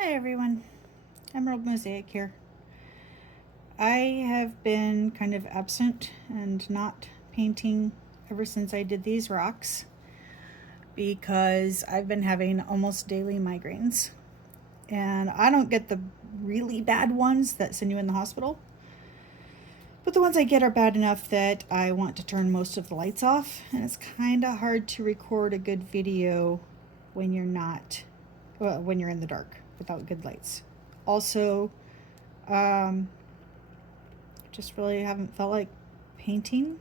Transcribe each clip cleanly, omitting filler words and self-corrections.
Hi everyone, Emerald Mosaic here. I have been kind of absent and not painting ever since I did these rocks because I've been having almost daily migraines. And I don't get the really bad ones that send you in the hospital, but the ones I get are bad enough that I want to turn most of the lights off, and it's kind of hard to record a good video when you're not, well, when you're in the dark without good lights. Also, um, just really haven't felt like painting,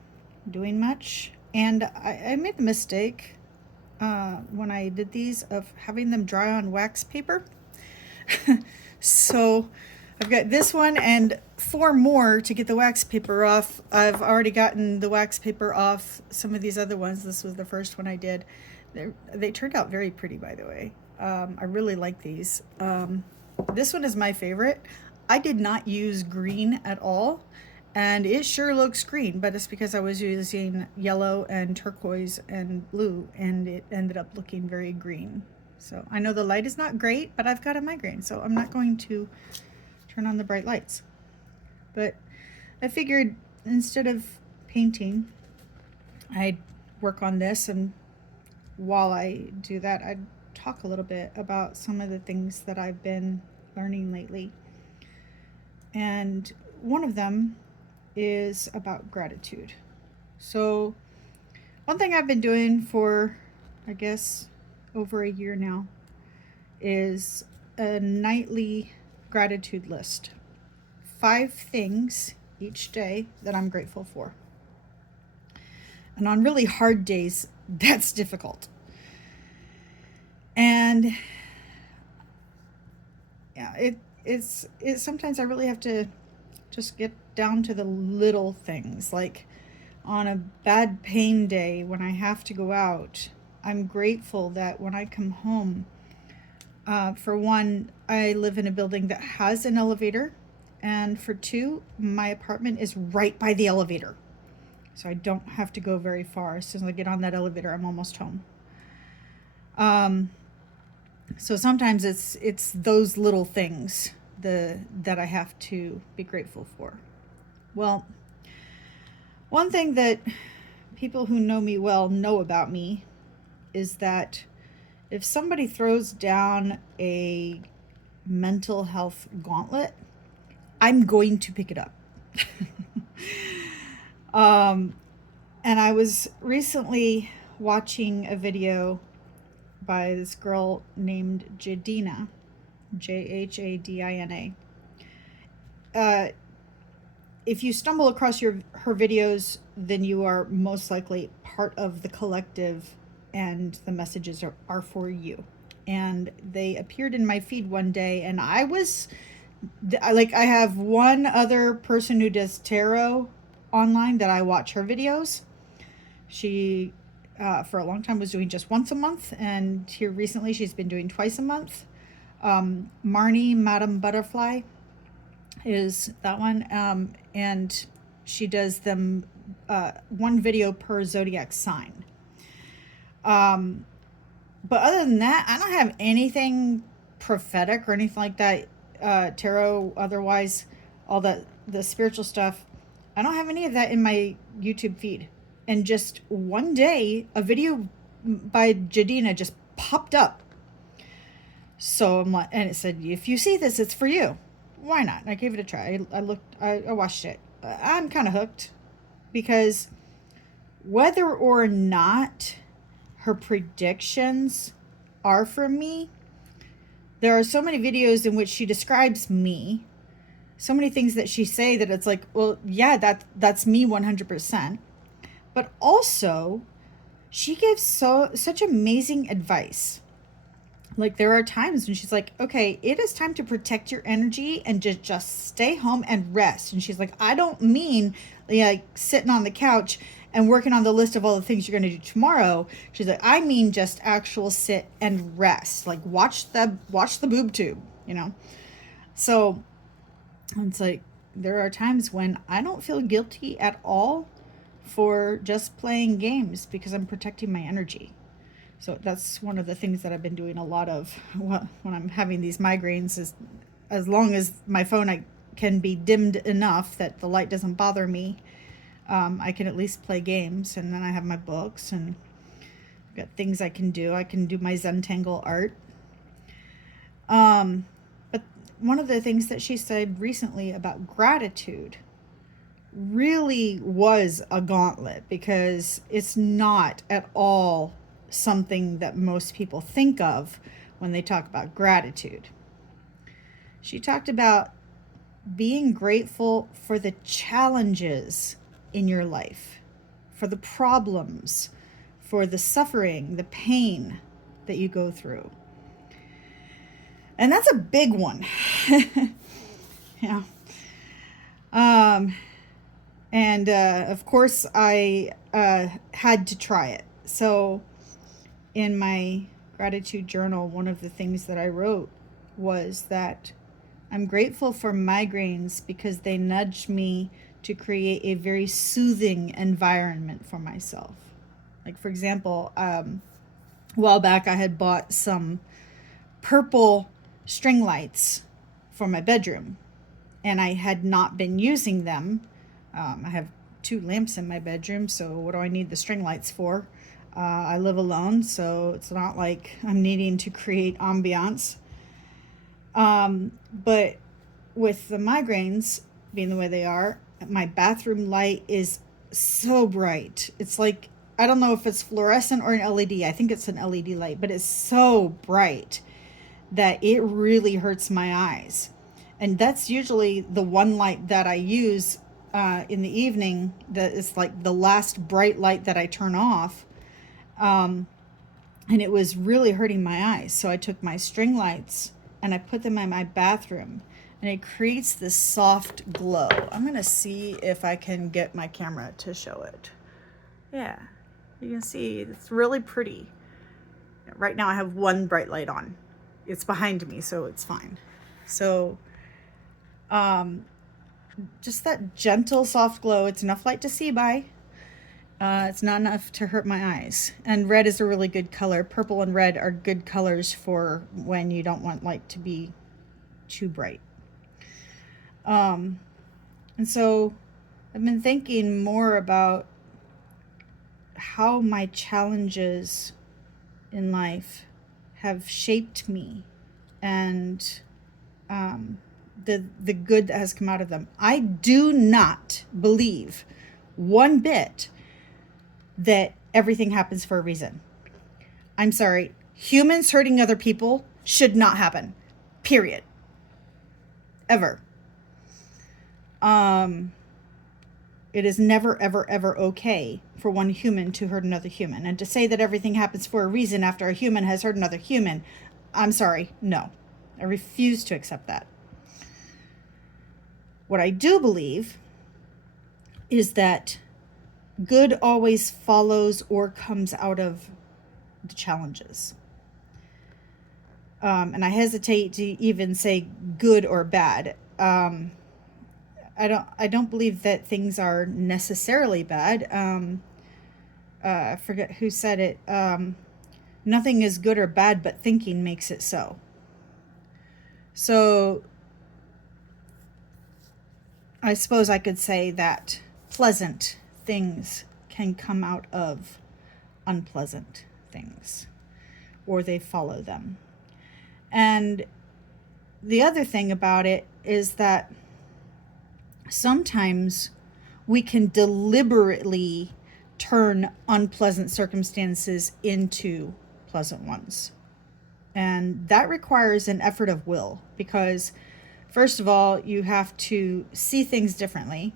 doing much. And I made the mistake when I did these of having them dry on wax paper. So I've got this one and four more to get the wax paper off. I've already gotten the wax paper off some of these other ones. This was the first one I did. They turned out very pretty, by the way. I really like these. This one is my favorite. I did not use green at all, and it sure looks green, but it's because I was using yellow and turquoise and blue, and it ended up looking very green. So I know the light is not great, but I've got a migraine, so I'm not going to turn on the bright lights. But I figured instead of painting, I'd work on this, and while I do that, I'd talk a little bit about some of the things that I've been learning lately. And one of them is about gratitude. So, one thing I've been doing for, I guess, over a year now is a nightly gratitude list. 5 things each day that I'm grateful for. And on really hard days, that's difficult. And yeah, it's sometimes I really have to just get down to the little things. Like on a bad pain day when I have to go out, I'm grateful that when I come home, for one, I live in a building that has an elevator, and for two, my apartment is right by the elevator. So I don't have to go very far. As soon as I get on that elevator, I'm almost home. Um, so sometimes it's those little things that I have to be grateful for. Well, one thing that people who know me well know about me is that if somebody throws down a mental health gauntlet, I'm going to pick it up. um, and I was recently watching a video by this girl named Jadina, Jhadina. If you stumble across her videos, then you are most likely part of the collective, and the messages are for you. And they appeared in my feed one day, and I was like, I have one other person who does tarot online that I watch her videos. She for a long time was doing just once a month, and here recently she's been doing twice a month. Marnie, Madame Butterfly, is that one. And she does them one video per zodiac sign. But other than that, I don't have anything prophetic or anything like that. Tarot, otherwise, all the spiritual stuff. I don't have any of that in my YouTube feed. And just one day, a video by Jadina just popped up. So I'm like, and it said, "If you see this, it's for you." Why not? I gave it a try. I looked. I watched it. I'm kind of hooked because whether or not her predictions are for me, there are so many videos in which she describes me, so many things that she say that it's like, well, yeah, that's me 100%. But also, she gives such amazing advice. Like, there are times when she's like, okay, it is time to protect your energy and just stay home and rest. And she's like, I don't mean like sitting on the couch and working on the list of all the things you're going to do tomorrow. She's like, I mean just actual sit and rest. Like, watch the boob tube, you know? So it's like, there are times when I don't feel guilty at all for just playing games because I'm protecting my energy. So that's one of the things that I've been doing a lot of when I'm having these migraines is, as long as my phone can be dimmed enough that the light doesn't bother me, I can at least play games. And then I have my books and I've got things I can do. I can do my Zentangle art. But one of the things that she said recently about gratitude really was a gauntlet, because it's not at all something that most people think of when they talk about gratitude. She talked about being grateful for the challenges in your life, for the problems, for the suffering, the pain that you go through. And that's a big one. Yeah. And of course, I had to try it. So in my gratitude journal, one of the things that I wrote was that I'm grateful for migraines because they nudged me to create a very soothing environment for myself. Like, for example, a while back I had bought some purple string lights for my bedroom, and I had not been using them. I have 2 lamps in my bedroom, so what do I need the string lights for? I live alone, so it's not like I'm needing to create ambiance. But with the migraines being the way they are, my bathroom light is so bright. It's like, I don't know if it's fluorescent or an LED. I think it's an LED light, but it's so bright that it really hurts my eyes. And that's usually the one light that I use in the evening, that is like the last bright light that I turn off. And it was really hurting my eyes. So I took my string lights and I put them in my bathroom, and it creates this soft glow. I'm going to see if I can get my camera to show it. Yeah, you can see it's really pretty. Right now I have one bright light on. It's behind me, so it's fine. So just that gentle, soft glow. It's enough light to see by. It's not enough to hurt my eyes. And red is a really good color. Purple and red are good colors for when you don't want light to be too bright. And so I've been thinking more about how my challenges in life have shaped me, and the good that has come out of them. I do not believe one bit that everything happens for a reason. I'm sorry. Humans hurting other people should not happen. Period. Ever. It is never, ever, ever okay for one human to hurt another human. And to say that everything happens for a reason after a human has hurt another human, I'm sorry. No. I refuse to accept that. What I do believe is that good always follows or comes out of the challenges. And I hesitate to even say good or bad. I don't believe that things are necessarily bad. I forget who said it. Nothing is good or bad, but thinking makes it so. So I suppose I could say that pleasant things can come out of unpleasant things, or they follow them. And the other thing about it is that sometimes we can deliberately turn unpleasant circumstances into pleasant ones. And that requires an effort of will, because first of all, you have to see things differently.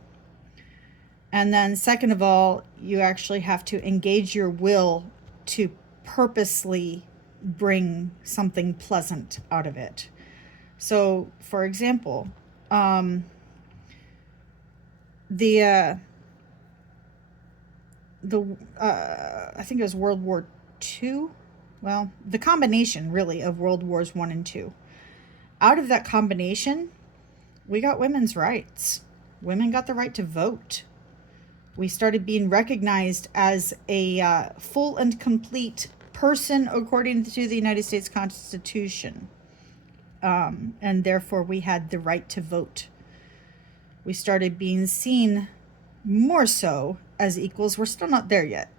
And then second of all, you actually have to engage your will to purposely bring something pleasant out of it. So, for example, I think it was World War II. Well, the combination really of World Wars I and II. Out of that combination, we got women's rights. Women got the right to vote. We started being recognized as a full and complete person according to the United States Constitution. And therefore, we had the right to vote. We started being seen more so as equals. We're still not there yet.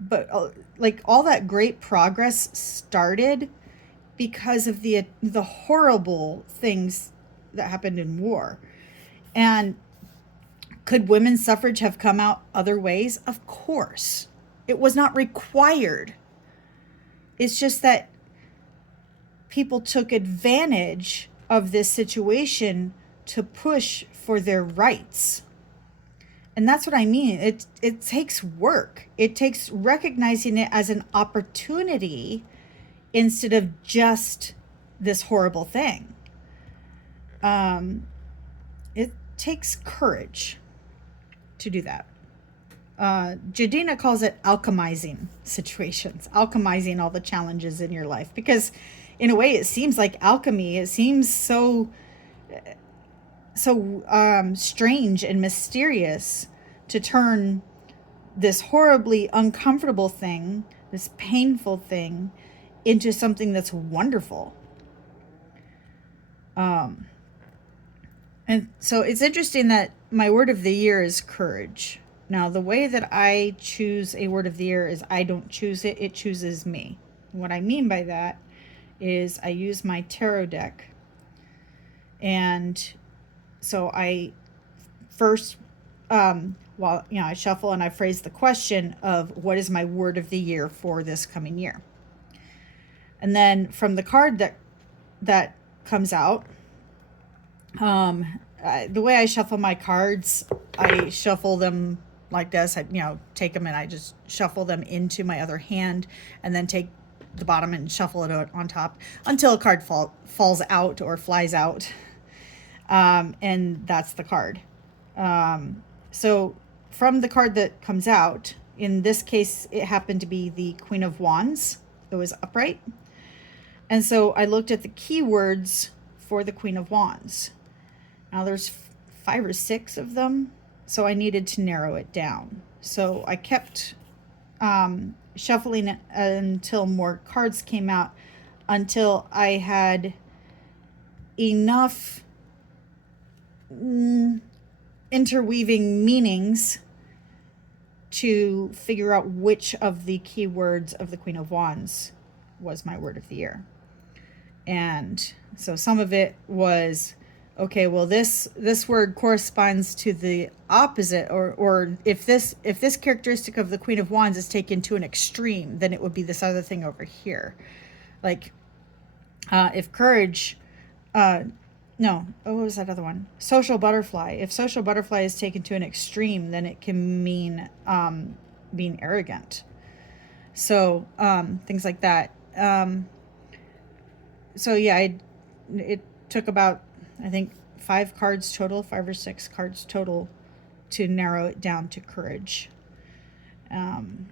But like all that great progress started because of the horrible things that happened in war. And could women's suffrage have come out other ways? Of course. It was not required. It's just that people took advantage of this situation to push for their rights. And that's what I mean. It takes work. It takes recognizing it as an opportunity instead of just this horrible thing. It takes courage to do that. Jadina calls it alchemizing situations, alchemizing all the challenges in your life, because in a way it seems like alchemy. It seems so strange and mysterious to turn this horribly uncomfortable thing, this painful thing, into something that's wonderful. And so it's interesting that my word of the year is courage. Now, the way that I choose a word of the year is I don't choose it, it chooses me. What I mean by that is I use my tarot deck. And so I first, I shuffle and I phrase the question of what is my word of the year for this coming year. And then from the card that comes out, the way I shuffle my cards, I shuffle them like this. I take them and I just shuffle them into my other hand, and then take the bottom and shuffle it on top until a card falls out or flies out, and that's the card. So from the card that comes out, in this case it happened to be the Queen of Wands. It was upright, and so I looked at the keywords for the Queen of Wands. Now there's 5 or 6 of them, so I needed to narrow it down. So I kept shuffling it until more cards came out, until I had enough interweaving meanings to figure out which of the keywords of the Queen of Wands was my word of the year. And so some of it was, okay, well, this word corresponds to the opposite, or if this characteristic of the Queen of Wands is taken to an extreme, then it would be this other thing over here. Like, if courage, what was that other one? Social butterfly. If social butterfly is taken to an extreme, then it can mean being arrogant. So things like that. So yeah, it took about, I think, 5 cards total, 5 or 6 cards total, to narrow it down to courage. And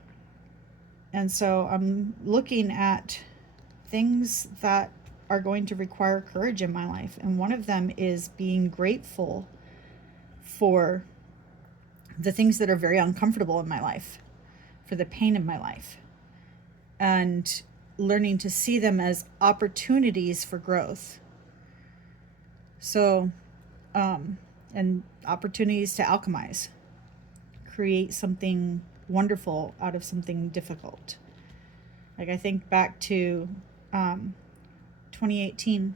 so I'm looking at things that are going to require courage in my life. And one of them is being grateful for the things that are very uncomfortable in my life, for the pain in my life, and learning to see them as opportunities for growth. So, and opportunities to alchemize, create something wonderful out of something difficult. Like, I think back to 2018,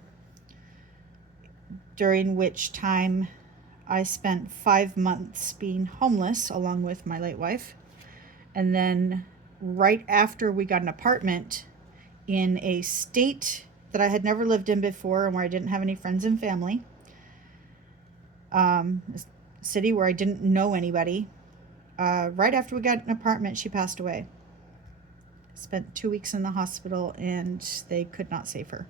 during which time I spent 5 months being homeless along with my late wife. And then right after we got an apartment in a state that I had never lived in before and where I didn't have any friends and family, a city where I didn't know anybody, right after we got an apartment, she passed away. Spent 2 weeks in the hospital and they could not save her.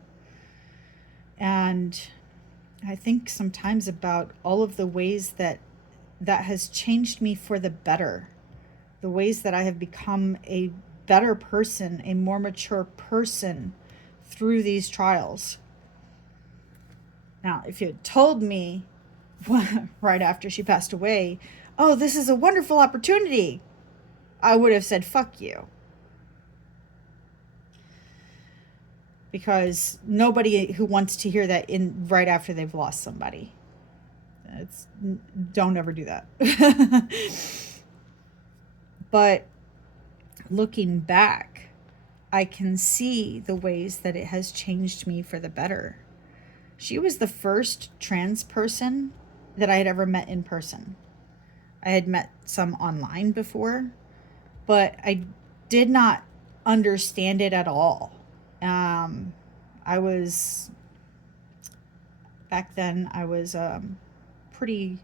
And I think sometimes about all of the ways that has changed me for the better, the ways that I have become a better person, a more mature person through these trials. Now, if you had told me right after she passed away, oh, this is a wonderful opportunity, I would have said, fuck you. because nobody who wants to hear that in right after they've lost somebody. It's don't ever do that. But looking back, I can see the ways that it has changed me for the better. She was the first trans person that I had ever met in person. I had met some online before, but I did not understand it at all. I was, back then, I was pretty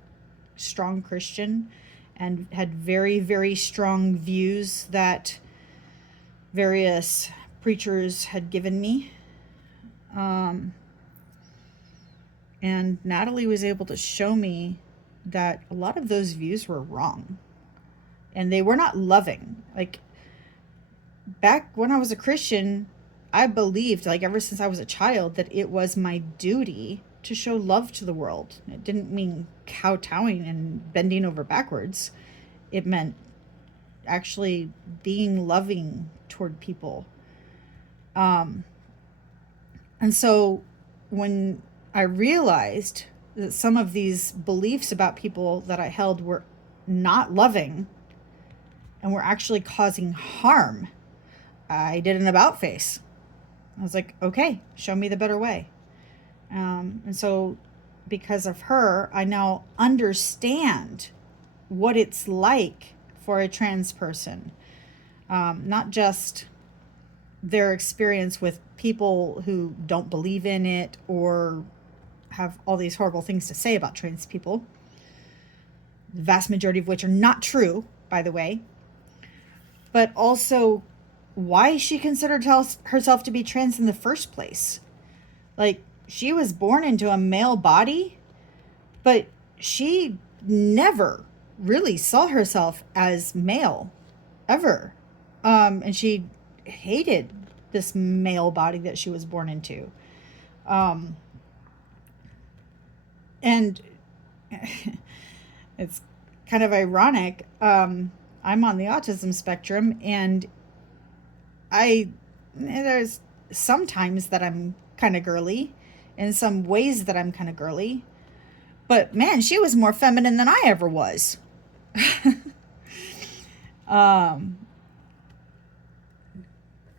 strong Christian and had very, very strong views that various preachers had given me. And Natalie was able to show me that a lot of those views were wrong. And they were not loving. Like, back when I was a Christian, I believed, like ever since I was a child, that it was my duty to show love to the world. It didn't mean kowtowing and bending over backwards. It meant actually being loving toward people. And so when I realized that some of these beliefs about people that I held were not loving and were actually causing harm, I did an about face. I was like, okay, show me the better way. And so because of her, I now understand what it's like for a trans person. Not just their experience with people who don't believe in it or have all these horrible things to say about trans people, the vast majority of which are not true, by the way, but also why she considered herself to be trans in the first place. Like, she was born into a male body, but she never really saw herself as male, ever. And she hated this male body that she was born into. And it's kind of ironic. I'm on the autism spectrum, and there's sometimes that I'm kind of girly, in some ways that I'm kind of girly, but man, she was more feminine than I ever was.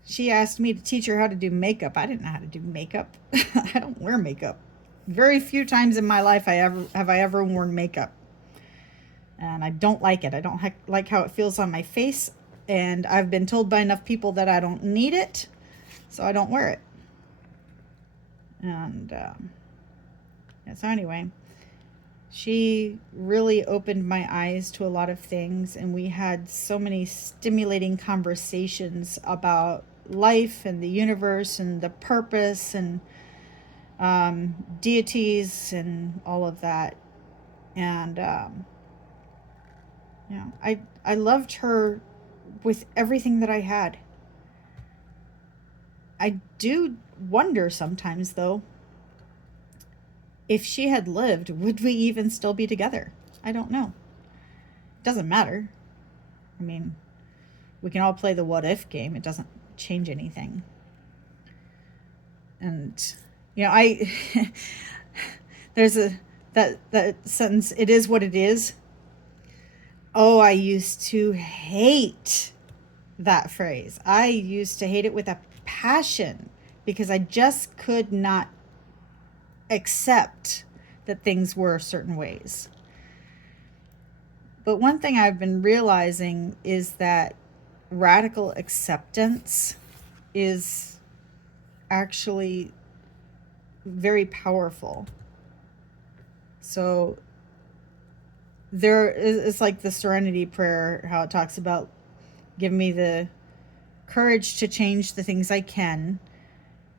She asked me to teach her how to do makeup. I didn't know how to do makeup. I don't wear makeup. Very few times in my life have I ever worn makeup. And I don't like it. I don't like how it feels on my face. And I've been told by enough people that I don't need it, so I don't wear it. And yeah, so anyway, she really opened my eyes to a lot of things, and we had so many stimulating conversations about life and the universe and the purpose and deities and all of that. And I loved her with everything that I had. I do wonder sometimes, though, if she had lived, would we even still be together? I don't know. It doesn't matter. I mean, we can all play the what if game. It doesn't change anything. And, there's that sentence, it is what it is. Oh, I used to hate that phrase. I used to hate it with a passion because I just could not accept that things were certain ways. But one thing I've been realizing is that radical acceptance is actually very powerful. So it's like the Serenity Prayer, how it talks about give me the courage to change the things I can,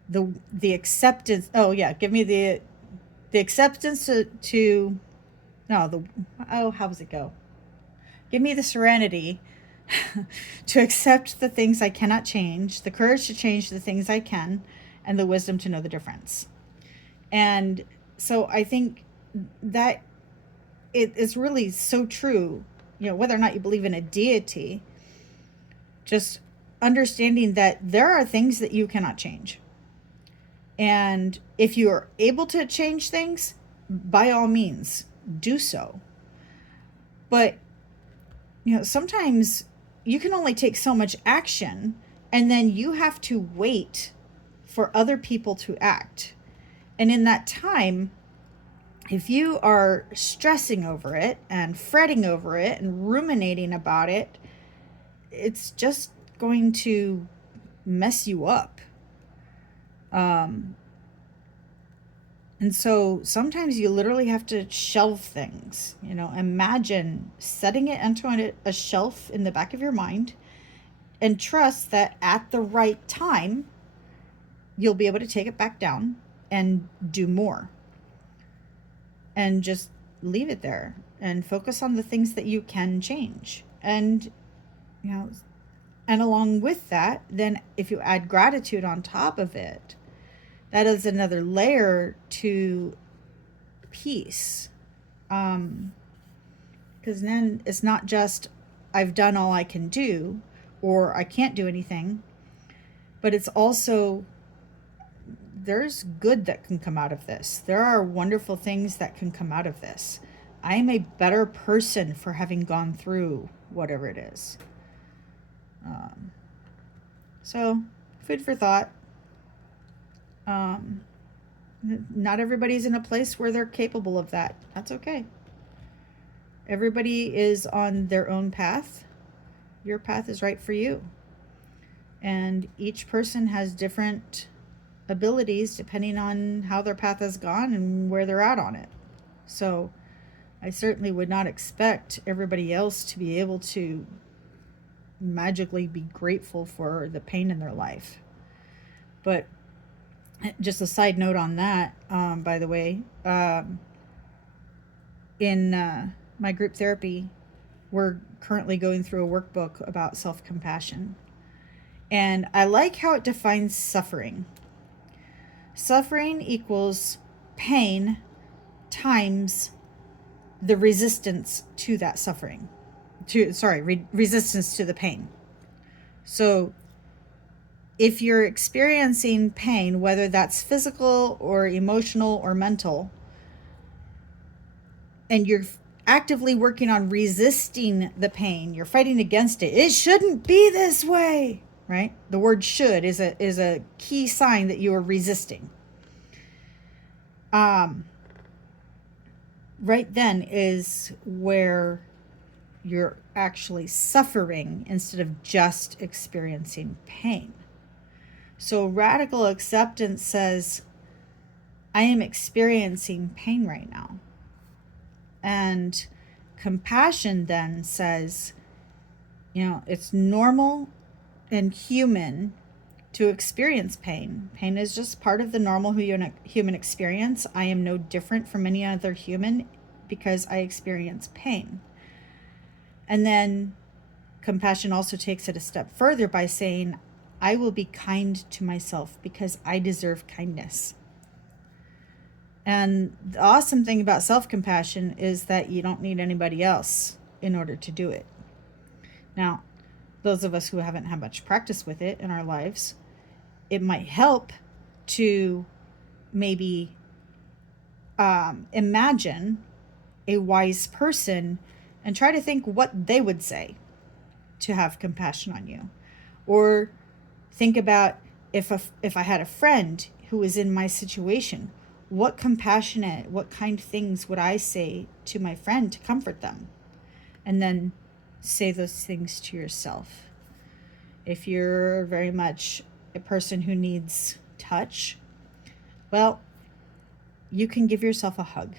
the acceptance. Oh yeah, give me the acceptance to no, how does it go? Give me the serenity to accept the things I cannot change, the courage to change the things I can, and the wisdom to know the difference. And so I think that it is really so true, whether or not you believe in a deity, just understanding that there are things that you cannot change. And if you are able to change things, by all means, do so. But, sometimes you can only take so much action, and then you have to wait for other people to act. And in that time, if you are stressing over it and fretting over it and ruminating about it, it's just going to mess you up. And so sometimes you literally have to shelve things. Imagine setting it onto a shelf in the back of your mind and trust that at the right time, you'll be able to take it back down and do more. And just leave it there and focus on the things that you can change. And, and along with that, then if you add gratitude on top of it, that is another layer to peace. Because then it's not just, I've done all I can do, or I can't do anything, but it's also, there's good that can come out of this. There are wonderful things that can come out of this. I am a better person for having gone through whatever it is. So, food for thought. Not everybody's in a place where they're capable of that. That's okay. Everybody is on their own path. Your path is right for you. And each person has different abilities depending on how their path has gone and where they're at on it. So I certainly would not expect everybody else to be able to magically be grateful for the pain in their life. But just a side note on that, by the way, in my group therapy, we're currently going through a workbook about self-compassion. And I like how it defines suffering. Suffering equals pain times the resistance to that suffering. Resistance to the pain. So if you're experiencing pain, whether that's physical or emotional or mental, and you're actively working on resisting the pain, you're fighting against it. It shouldn't be this way, right? The word should is a key sign that you are resisting. Right then is where you're actually suffering instead of just experiencing pain. So radical acceptance says, I am experiencing pain right now. And compassion then says, it's normal and human to experience pain. Pain is just part of the normal human experience. I am no different from any other human because I experience pain. And then compassion also takes it a step further by saying, I will be kind to myself because I deserve kindness. And the awesome thing about self-compassion is that you don't need anybody else in order to do it. Now, those of us who haven't had much practice with it in our lives, it might help to maybe imagine a wise person and try to think what they would say to have compassion on you. Or think about if I had a friend who was in my situation, what compassionate, what kind things would I say to my friend to comfort them? And then say those things to yourself. If you're very much a person who needs touch, well, you can give yourself a hug.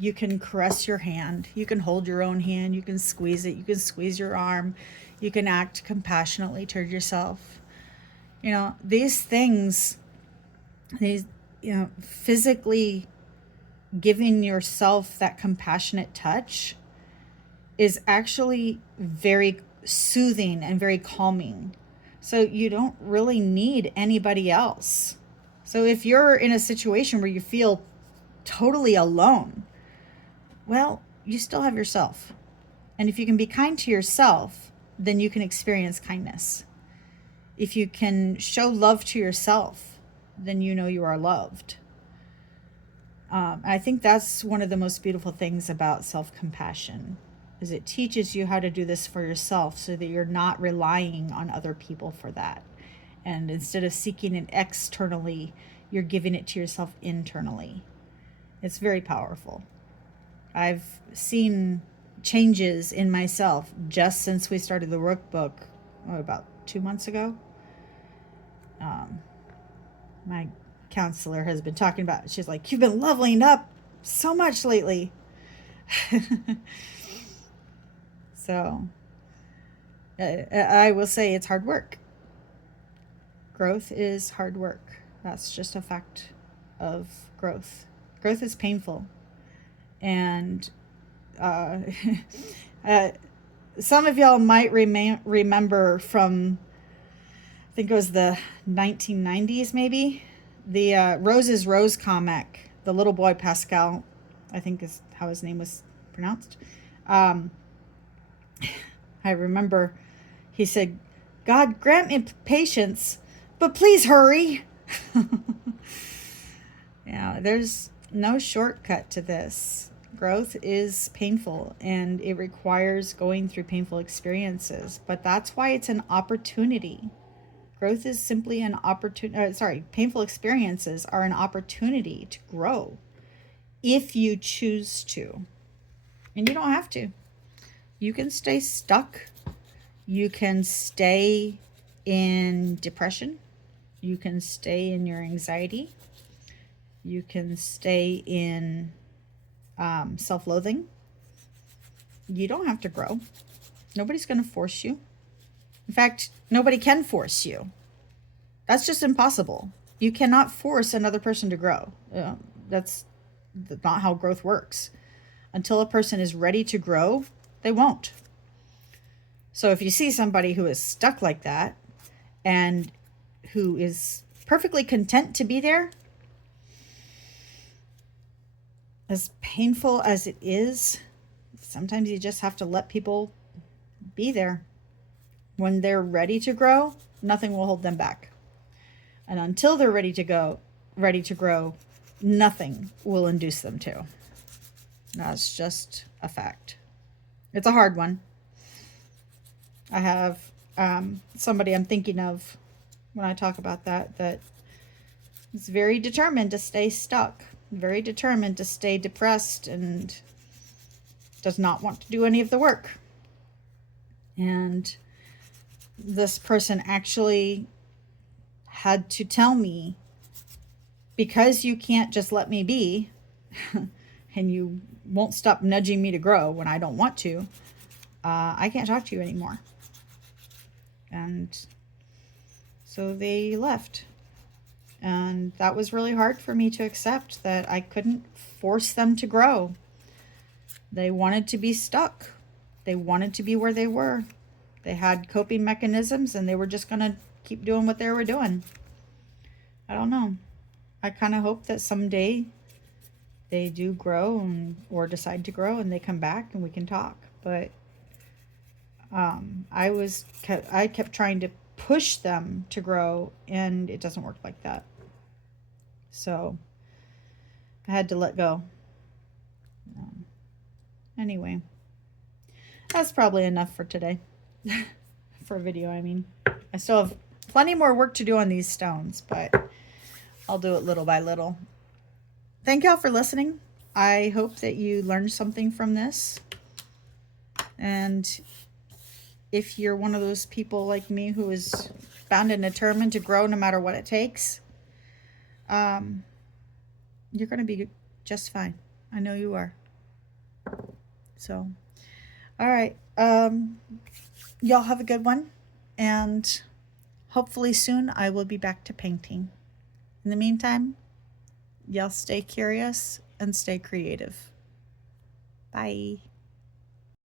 You can caress your hand. You can hold your own hand. You can squeeze it. You can squeeze your arm. You can act compassionately toward yourself. These things, physically giving yourself that compassionate touch is actually very soothing and very calming. So you don't really need anybody else. So if you're in a situation where you feel totally alone, well, you still have yourself. And if you can be kind to yourself, then you can experience kindness. If you can show love to yourself, then you know you are loved. I think that's one of the most beautiful things about self-compassion, is it teaches you how to do this for yourself so that you're not relying on other people for that. And instead of seeking it externally, you're giving it to yourself internally. It's very powerful. I've seen changes in myself just since we started the workbook, about 2 months ago. My counselor has been talking about, she's like, you've been leveling up so much lately. So I will say it's hard work. Growth is hard work. That's just a fact of growth. Growth is painful. And some of y'all might remember from, I think it was the 1990s maybe, the Rose's Rose comic, the little boy Pascal, I think is how his name was pronounced. I remember he said, God grant me patience, but please hurry. Yeah, there's no shortcut to this. Growth is painful and it requires going through painful experiences, but that's why it's an opportunity. Growth is simply an opportunity. Painful experiences are an opportunity to grow if you choose to. And you don't have to. You can stay stuck. You can stay in depression. You can stay in your anxiety. You can stay in self-loathing. You don't have to grow. Nobody's going to force you. In fact, nobody can force you. That's just impossible. You cannot force another person to grow. That's not how growth works. Until a person is ready to grow, they won't. So if you see somebody who is stuck like that and who is perfectly content to be there, as painful as it is, sometimes you just have to let people be there. When they're ready to grow, nothing will hold them back. And until they're ready to grow, nothing will induce them to. That's just a fact. It's a hard one. I have somebody I'm thinking of when I talk about that is very determined to stay stuck, very determined to stay depressed, and does not want to do any of the work. And this person actually had to tell me, because you can't just let me be and you won't stop nudging me to grow when I don't want to, I can't talk to you anymore. And so they left. And that was really hard for me to accept, that I couldn't force them to grow. They wanted to be stuck. They wanted to be where they were. They had coping mechanisms and they were just going to keep doing what they were doing. I don't know. I kind of hope that someday they do grow or decide to grow and they come back and we can talk. But I kept trying to push them to grow, and it doesn't work like that. So I had to let go. Anyway, that's probably enough for today. For a video, I mean. I still have plenty more work to do on these stones, but I'll do it little by little. Thank y'all for listening. I hope that you learned something from this. And if you're one of those people like me who is bound and determined to grow no matter what it takes, you're going to be just fine. I know you are. So, all right. Y'all have a good one. And hopefully soon I will be back to painting. In the meantime, y'all stay curious and stay creative. Bye.